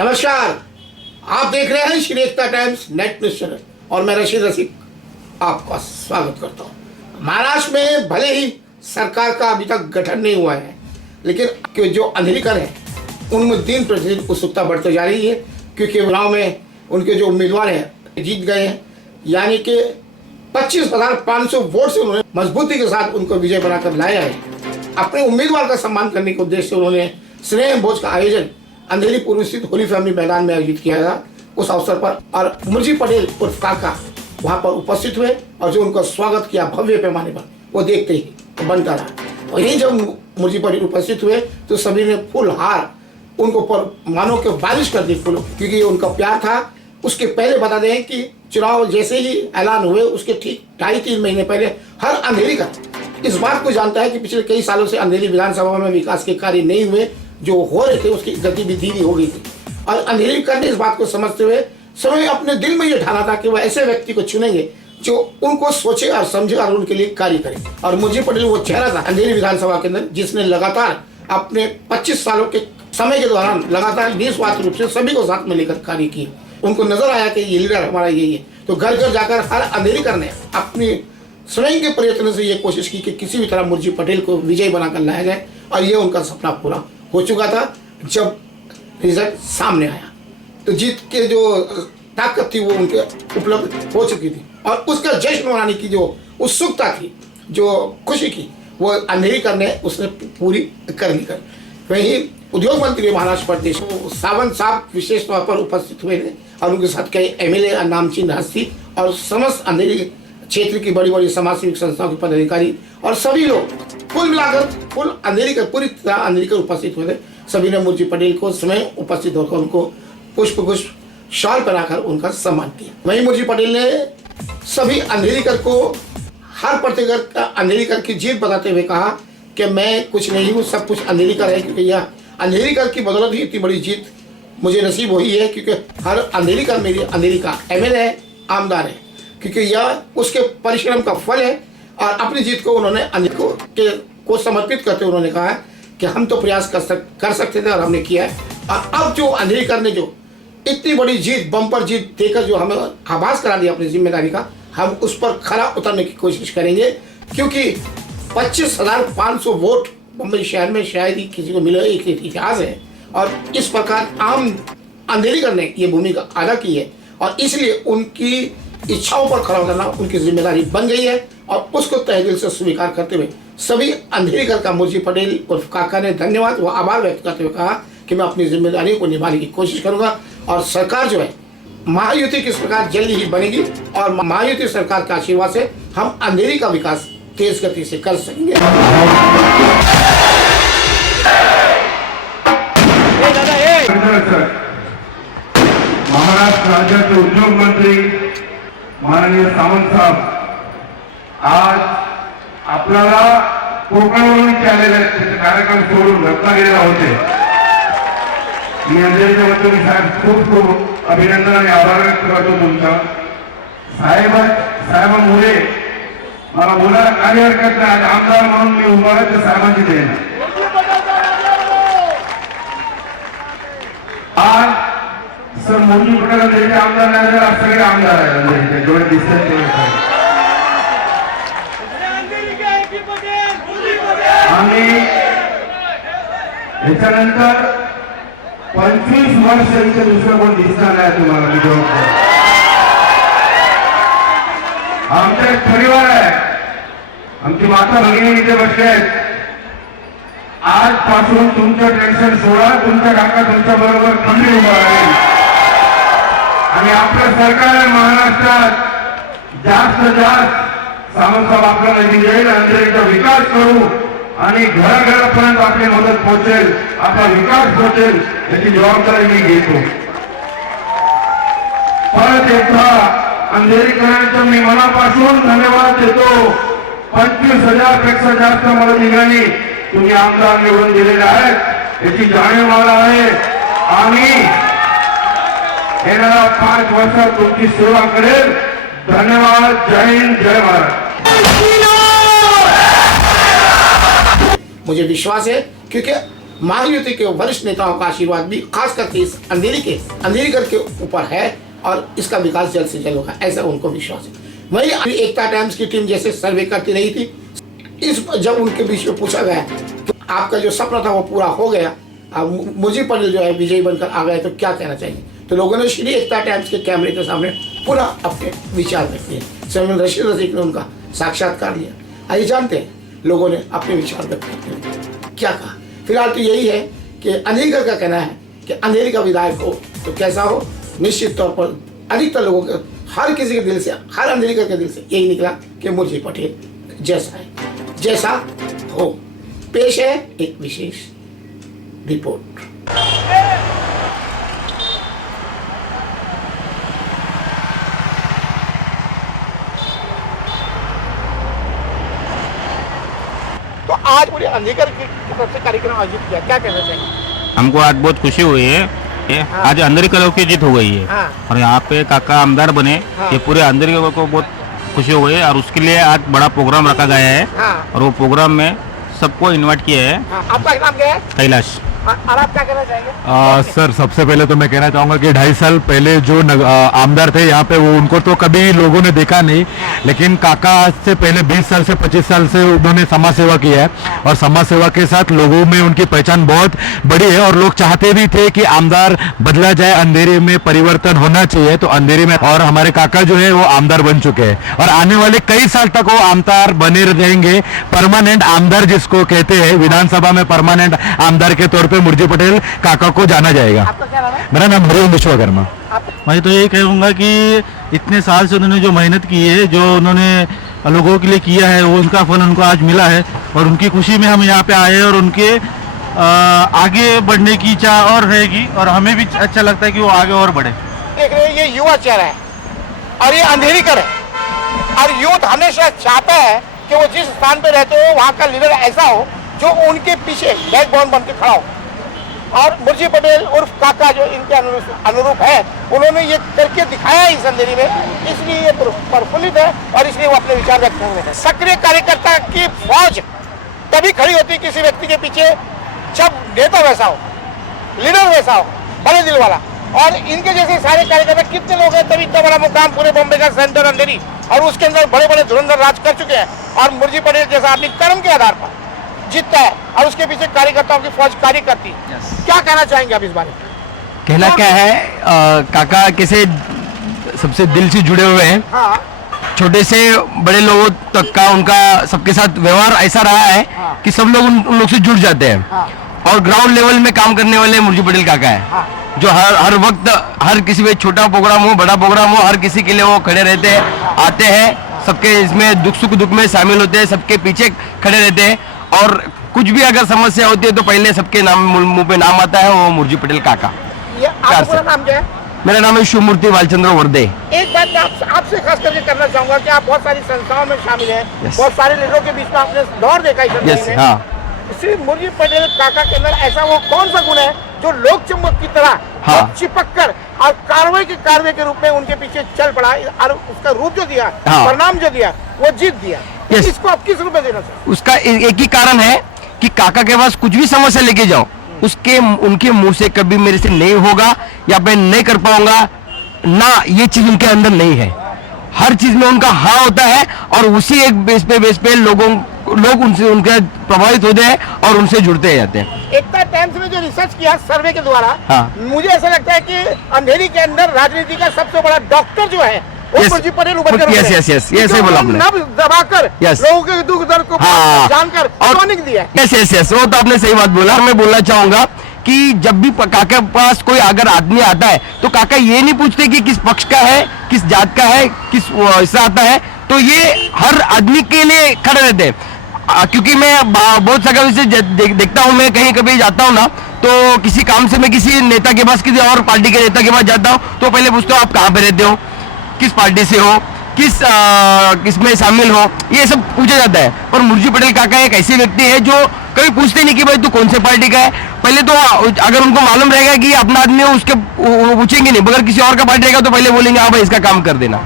नमस्कार, आप देख रहे हैं श्री एकता टाइम्स नेट न्यूज चैनल और मैं रशीद रसिक आपका स्वागत करता हूं। महाराष्ट्र में भले ही सरकार का अभी तक गठन नहीं हुआ है, लेकिन जो अंधेरीकर है उनमें दिन प्रतिदिन उत्सुकता बढ़ती जा रही है, क्योंकि चुनाव में उनके जो उम्मीदवार हैं जीत गए हैं। यानी कि 25,500 वोट से उन्होंने मजबूती के साथ उनको विजय बनाकर लाया है। अपने उम्मीदवार का सम्मान करने के उद्देश्य से उन्होंने स्नेह भोज का आयोजन अंधेरी पूर्व स्थित होली फैमिली मैदान में आयोजित किया था। उस अवसर पर और मुर्जी पटेल उर्फ काका वहां पर उपस्थित हुए और जो उनका स्वागत किया भव्य पैमाने पर, वो देखते ही बनता रहा। और यही जब मुर्जी पटेल उपस्थित हुए तो सभी ने फूल हार उनको पर मानो के बारिश कर दी फूलों, क्योंकि उनका प्यार था। उसके पहले बता दें कि चुनाव जैसे ही ऐलान हुए उसके ठीक 2.5-3 महीने पहले हर अंधेरी का इस बात को जानता है कि पिछले कई सालों से अंधेरी विधानसभा में विकास के कार्य नहीं हुए, जो हो रहे थे उसकी गति भी धीमी हो गई थी। और अंधेरी कर ने इस बात को समझते हुए समय अपने दिल में ये ठाना था कि वह ऐसे व्यक्ति को चुनेंगे जो उनको सोचे और समझे और उनके लिए कार्य करे। और मुर्जी पटेल वो चेहरा था अंधेरी विधानसभा के अंदर जिसने लगातार अपने 25 सालों के समय के दौरान लगातार निस्वार्थ रूप से सभी को साथ में लेकर कार्य किए। उनको नजर आया कि ये लीडर हमारा यही है, तो घर घर जाकर हर अंधेरी कर ने अपनी स्वयं के प्रयत्न से ये कोशिश की कि किसी भी तरह मुर्जी पटेल को विजय बनाकर लाया जाए। और ये उनका सपना पूरा हो चुका था। जब रिजल्ट सामने आया तो जीत के जो ताकत थी वो उनके उपलब्ध हो चुकी थी, और उसका जश्न मनाने की जो उत्सुकता थी, जो खुशी की, वो अंधेरी करने उसने पूरी कर ली। वहीं उद्योग मंत्री महाराष्ट्र प्रदेश सावंत साहब विशेष तौर पर उपस्थित हुए थे और उनके साथ कई एमएलए, नामचीन हस्ती और समस्त अंधेरी क्षेत्र की बड़ी बड़ी समाज सेवी संस्थाओं के पदाधिकारी और सभी लोग कुल मिलाकर पूरी तरह अंधेरी कर उपस्थित हुए थे। सभी ने मुर्जी पटेल को स्वयं उपस्थित होकर उनको पुष्प शॉल पहनाकर उनका सम्मान किया। वहीं मुर्जी पटेल ने सभी अंधेरीकर को हर प्रतिगत अंधेरीकर की जीत बताते हुए कहा कि मैं कुछ नहीं हूँ, सब कुछ अंधेरीकर है, क्योंकि यह अंधेरीकर की बदौलत ही इतनी बड़ी जीत मुझे नसीब हुई है, क्योंकि हर अंधेरीकर मेरी अंधेरी का एमएलए है, आमदार है, क्योंकि यह उसके परिश्रम का फल है। और अपनी जीत को उन्होंने अंधेरी को समर्पित करते हुए उन्होंने कहा कि हम तो प्रयास कर सकते थे और हमने किया है। और अब जो अंधेरीकर ने जो इतनी बड़ी जीत, बम्पर जीत देकर जो हमें आभास करा दिया अपनी जिम्मेदारी का, हम उस पर खरा उतरने की कोशिश करेंगे, क्योंकि 25,500 वोट मुंबई शहर में शायद ही किसी को मिले, एक इतिहास है। और इस प्रकार आम अंधेरीकर ने ये भूमिका अदा की है, और इसलिए उनकी इच्छाओं पर खड़ा उतरना उनकी जिम्मेदारी बन गई है। और उसको तहे दिल से स्वीकार करते हुए सभी अंधेरीकर का मुर्जी पटेल और काका ने धन्यवाद व आभार व्यक्त करते हुए कहा कि मैं अपनी जिम्मेदारी को निभाने की कोशिश करूंगा, और सरकार जो है महायुति किस प्रकार जल्दी ही बनेगी, और महायुति सरकार के आशीर्वाद से हम अंधेरी का विकास तेज गति से कर सकेंगे। महाराष्ट्र राज्याचे उद्योग मंत्री माननीय सावंत साहेब आज आपल्याला कोकणावरून आलेले कार्यक्रम सोडून रत्नागिरीला होते। मी अंधेरीच्या वतीने साहेब खूप खूप अभिनंदन आणि आभार व्यक्त करतो तुमचा। साहेबांमुळे मला बोलायला काही हरकत नाही, आज आमदार म्हणून मी उभा आहे, तर साहेबांची देण आहे। आज सर मुर्जी पटेल अंधेरीचे आमदार नाही, आज सगळे आमदार आहेत अंधेरीचे, जेवढे दिसतात तेवढे। आणि याच्यानंतर 25 वर्ष इथे दुसरं कोण दिसणार आहे तुम्हाला। मी जबाबदार आमचा एक परिवार आहे, आमची माता भगिनी इथे बसले आहेत। आजपासून तुमचं टेन्शन सोडा, तुमच्या काका तुमच्या बरोबर खंबीर उभा राहील आणि आपलं सरकार महाराष्ट्रात जास्त सावंत साहेब आपल्याला येईल, अंधेरीचा विकास करू आणि घराघरापर्यंत आपली मदत पोहोचेल, आपला विकास पोहोचेल, याची जबाबदारी मी घेतो. परत एकदा अंधेरीकरांचा मी मनापासून धन्यवाद देतो. 25,000 पेक्षा जास्त मदतीने तुम्ही आमदार निवडून दिलेले आहेत, याची जाणीव मला आहे. आम्ही येणाऱ्या 5 वर्षात तुमची सेवा करेल. धन्यवाद. जय हिंद, जय भारत. मुझे विश्वास है क्योंकि महायुति के वरिष्ठ नेताओं का आशीर्वाद भी खास करके इस अंधेरीकर के ऊपर है और इसका विकास जल्द से जल्द होगा, ऐसा उनको विश्वास है. वही एकता टाइम्स की टीम जैसे सर्वे करती रही थी, जब उनके बीच में पूछा गया तो आपका जो सपना था वो पूरा हो गया, अब मुरजी पटेल जो है विजयी बनकर आ गए, तो क्या कहना चाहिए. तो लोगों ने श्री एकता टाइम्स के कैमरे के सामने पूरा अपने विचार व्यक्त किए. स्वयं रशीद रसिक ने उनका साक्षात्कार लिया. आइए जानते हैं लोगों ने अपने विचार व्यक्त करते क्या कहा. फिलहाल तो यही है कि अंधेरीकर का कहना है कि अंधेरी का विधायक हो तो कैसा हो. निश्चित तौर पर अधिकतर लोगों के, हर किसी के दिल से, हर अंधेरीकर के दिल से यही निकला कि मुरजी पटेल जैसा है, जैसा हो. पेश है एक विशेष रिपोर्ट. तो आज पूरे अंधेरीकर की तरफ से कार्यक्रम आयोजित किया, क्या कहना चाहिए. हमको आज बहुत खुशी हुई है. हाँ. आज अंधेरीकर की जीत हो गई है. हाँ. और यहाँ पे काका आमदार बने. हाँ. ये पूरे अंधेरीकर को बहुत खुशी हुई है और उसके लिए आज बड़ा प्रोग्राम रखा गया है. हाँ. और वो प्रोग्राम में सबको इनवाइट किया है. हाँ. आपका नाम क्या है. कैलाश. और आप क्या कहना चाहेंगे. सर सबसे पहले तो मैं कहना चाहूँगा कि 2.5 साल पहले जो आमदार थे यहाँ पे, वो उनको तो कभी लोगों ने देखा नहीं, लेकिन काका आज से पहले 20 साल से 25 साल से उन्होंने समाज सेवा की है और समाज सेवा के साथ लोगों में उनकी पहचान बहुत बड़ी है. और लोग चाहते भी थे कि आमदार बदला जाए, अंधेरे में परिवर्तन होना चाहिए, तो अंधेरे में, और हमारे काका जो है वो आमदार बन चुके हैं और आने वाले कई साल तक वो आमदार बने रहेंगे. परमानेंट आमदार जिसको कहते हैं, विधानसभा में परमानेंट आमदार के तौर पे मुरजी पटेल काका को जाना जाएगा. आपका क्या नाम है. मेरा नाम हरिओम विश्वकर्मा. मैं तो यही कहूँगा कि इतने साल से उन्होंने जो मेहनत की है, जो उन्होंने लोगों के लिए किया है, वो उनका फल उनको आज मिला है और उनकी खुशी में हम यहाँ पे आए हैं और उनके आगे बढ़ने की इच्छा और रहेगी और हमें भी अच्छा लगता है कि वो आगे और बढ़े. देख रहे हैं ये युवा चेहरा है और ये अंधेरीकर है और यूथ हमेशा चाहता है कि वो जिस स्थान पे रहते हो वहाँ का लीडर ऐसा हो जो उनके पीछे बैकबोन बन के खड़ा हो. और मुरजी पटेल उर्फ काका जो इनके अनुरूप है, उन्होंने ये करके दिखाया इस अंधेरी में, इसलिए ये प्रफुल्लित है और इसलिए वो अपने विचार व्यक्त कर रहे हैं. सक्रिय कार्यकर्ता की फौज तभी खड़ी होती है किसी व्यक्ति के पीछे जब नेता वैसा हो, लीडर वैसा हो, बड़े दिल वाला. और इनके जैसे सारे कार्यकर्ता कितने लोग हैं, तभी इतना बड़ा मुकाम पूरे बॉम्बे का सेंटर अंधेरी और उसके अंदर बड़े बड़े धुरंधर राज कर चुके हैं. और मुरजी पटेल जैसा आदमी कर्म के आधार पर जीतता है और उसके पीछे कार्यकर्ताओं की फौज कार्य करती है. क्या कहना चाहेंगे आप इस बारे में. कहना क्या है, काका किसे सबसे दिल से जुड़े हुए हैं. हाँ. छोटे से बड़े लोगों तक का उनका सबके साथ व्यवहार ऐसा रहा है कि सब लोग उन लोग से जुड़ जाते हैं. हाँ. और ग्राउंड लेवल में काम करने वाले मुरजी पटेल काका है. हाँ. जो हर वक्त, हर किसी में छोटा प्रोग्राम हो बड़ा प्रोग्राम हो, हर किसी के लिए वो खड़े रहते हैं, आते हैं, सबके इसमें दुख सुख दुख में शामिल होते हैं, सबके पीछे खड़े रहते हैं. और कुछ भी अगर समस्या होती है तो पहले सबके नाम मुंह पे नाम आता है, वो मुरजी पटेल काका. ये आपका पूरा नाम क्या है. मेरा नाम है शिवमूर्ति वालचंद्र वर्दे. एक बात मैं आपसे खास करके करना चाहूंगा कि आप बहुत सारी संस्थाओं में शामिल हैं. Yes. बहुत सारे लीडरों के बीच में आपने दौर देखा इस अंधेरी में. हाँ. श्री मुरजी पटेल काका के अंदर ऐसा वो कौन सा गुण है जो लोक चुंबक की तरह हाँ. चिपक कर और कार्रवाई के रूप में उनके पीछे चल पड़ा और उसका रूप जो दिया, हाँ. परिणाम जो दिया, वो जीत दिया. Yes. इसको आप किस रूप में देना चाहते. उसका एक ही कारण है कि काका के पास कुछ भी समस्या लेके जाओ, उसके उनके मुंह से कभी मेरे से नहीं होगा या मैं नहीं कर पाऊंगा ना, ये चीज उनके अंदर नहीं है. हर चीज में उनका हाँ होता है और उसी एक बेस पे लोग उनसे उनके प्रभावित होते हैं और उनसे जुड़ते जाते हैं. एकता टाइम्स ने जो रिसर्च किया सर्वे के द्वारा, हाँ. मुझे ऐसा लगता है कि अंधेरी के अंदर राजनीति का सबसे बड़ा डॉक्टर जो है वो Yes. मुरजी पटेल उभर कर Yes, yes, yes. ये सही बोला आपने. नब्ज दबाकर Yes. लोगों के दुख दर्द को हाँ. जानकर टॉनिक दिया है. यस, वो तो आपने सही बात बोला. मैं बोलना चाहूंगा कि जब भी काका के पास कोई अगर आदमी आता है तो काका ये नहीं पूछते कि किस पक्ष का है, किस जात का है, किस इससे आता है, तो ये हर आदमी के लिए खड़े रहते हैं. क्योंकि मैं बहुत जगह से देखता हूँ, मैं कहीं कभी जाता हूँ ना, तो किसी काम से मैं किसी नेता के पास, किसी और पार्टी के नेता के पास जाता हूँ, तो पहले पूछता हूँ आप कहाँ पे रहते हो, किस पार्टी से हो, किस में शामिल हो, ये सब पूछा जाता है। पर मुर्जी पटेल काका एक ऐसे व्यक्ति है जो कभी पूछते नहीं कि भाई तू कौन से पार्टी का है। पहले तो अगर उनको मालूम रहेगा कि अपना आदमी है, उसके वो पूछेंगे नहीं, मगर किसी और का पार्टी रहेगा तो पहले बोलेंगे हाँ भाई इसका काम कर देना।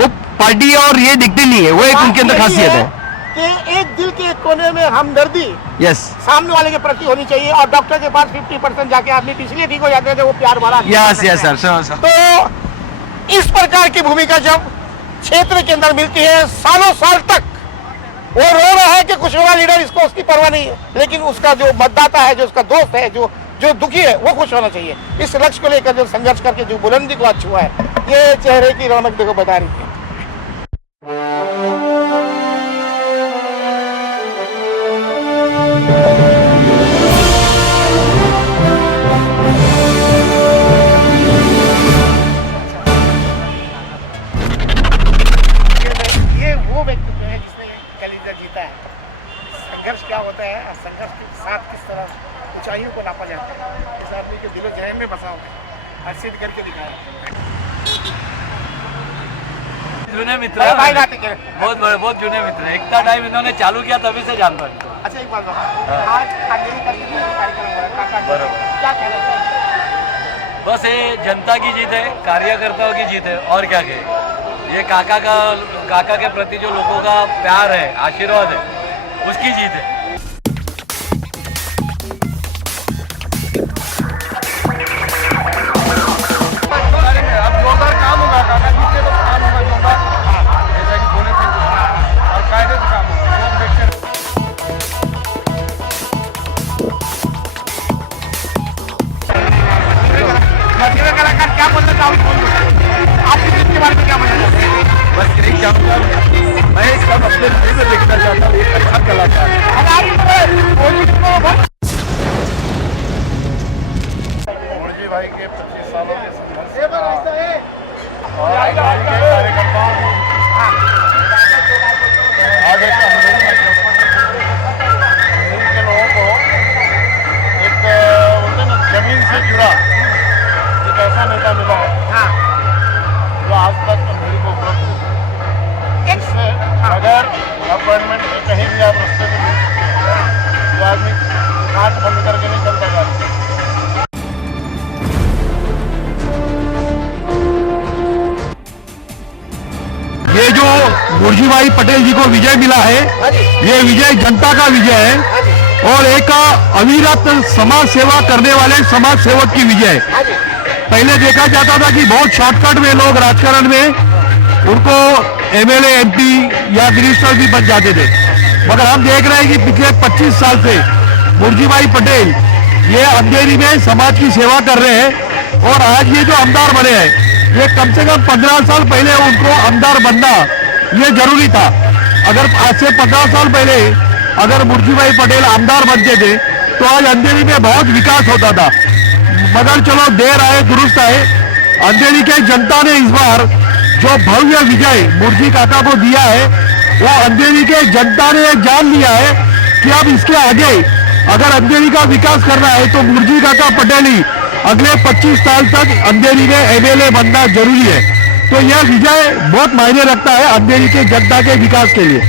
वो पार्टी और ये दिखते नहीं है, वो एक उनके अंदर खासियत है कि एक दिल के एक कोने में हमदर्दी यस सामने वाले के प्रति होनी चाहिए। और डॉक्टर के पास 50% जाके आदमी इसलिए ठीक हो जाते हैं वो प्यार वाला यस यस सर। तो इस प्रकार की भूमिका जब क्षेत्र के अंदर मिलती है, सालों साल तक वो रो रहा है कि कुछ होगा लीडर, इसको उसकी परवाह नहीं है, लेकिन उसका जो मतदाता है, जो उसका दोस्त है, जो दुखी है, वो खुश होना चाहिए। इस लक्ष्य को लेकर जो संघर्ष करके जो बुलंदी को छुआ है, ये चेहरे की रौनक देखो बता रही है। ये वो व्यक्तित्व है जिसने कलिंगा जीता है। संघर्ष क्या होता है, संघर्ष के साथ किस तरह ऊंचाइयों को नापा जाता है, इस आदमी के दिलो जहन में बसा हुआ है और सिद्ध करके दिखाया। जुने मित्र हैं भाई नाते के बहुत जुने मित्र हैं। इतना टाइम इन्होंने चालू किया तभी से जानता हूं। अच्छा एक बात बताओ, आज आगे करके कार्यक्रम हो रहा है, बराबर। क्या कहना चाहिए? बस ये जनता की जीत है, कार्यकर्ताओं की जीत है, और क्या कहे। ये काका के प्रति जो लोगों का प्यार है, आशीर्वाद है, उसकी जीत है। अब जोरदार काम होगा, काका जी के तो काम होगा जोरदार, जैसा कि बोले थे, और कायदे से काम होगा। वो देखते कलाकार क्या बोलना चाहूँ, आपकी जीत के बारे में क्या बोलना चाहते हैं? बस यही चाहूँगा, मैं सब अपने भाई में देखना चाहता हूँ, एक अच्छा कलाकार। मुर्जी भाई के 25 सालों के संघर्ष और कार्यकर्ताओं को आगे के लोगों को एक बोलते ना जमीन से जुड़ा एक ऐसा नेता मिला है जो आज तक मेरे को उपलब्ध है। इससे अगर अपॉइंटमेंट के कहीं भी आप रास्ते में मिल सकते हैं, जो आदमी आँख बंद करके नहीं चलता गाड़ी। ये जो मुर्जी भाई पटेल जी को विजय मिला है, ये विजय जनता का विजय है और एक अविरत समाज सेवा करने वाले समाज सेवक की विजय। पहले देखा जाता था कि बहुत शॉर्टकट में लोग राजकारण में उनको एमएलए, एमपी या मिनिस्टर भी बन जाते थे, मगर हम देख रहे हैं कि पिछले 25 साल से मुर्जी भाई पटेल ये अंधेरी में समाज की सेवा कर रहे हैं। और आज ये जो आमदार बने हैं, ये कम से कम 15 साल पहले उनको आमदार बनना ये जरूरी था। अगर आज से 15 साल पहले अगर मुर्जी भाई पटेल आमदार बनते थे तो आज अंधेरी में बहुत विकास होता था, मगर चलो देर आए दुरुस्त आए। अंधेरी के जनता ने इस बार जो भव्य विजय मुर्जी काका को दिया है, वो अंधेरी के जनता ने जान लिया है कि अब इसके आगे अगर अंधेरी का विकास करना है तो मुर्जी काका पटेल ही अगले 25 साल तक अंधेरी में एमएलए बनना जरूरी है। तो यह विजय बहुत मायने रखता है अंधेरी के जनता के विकास के लिए।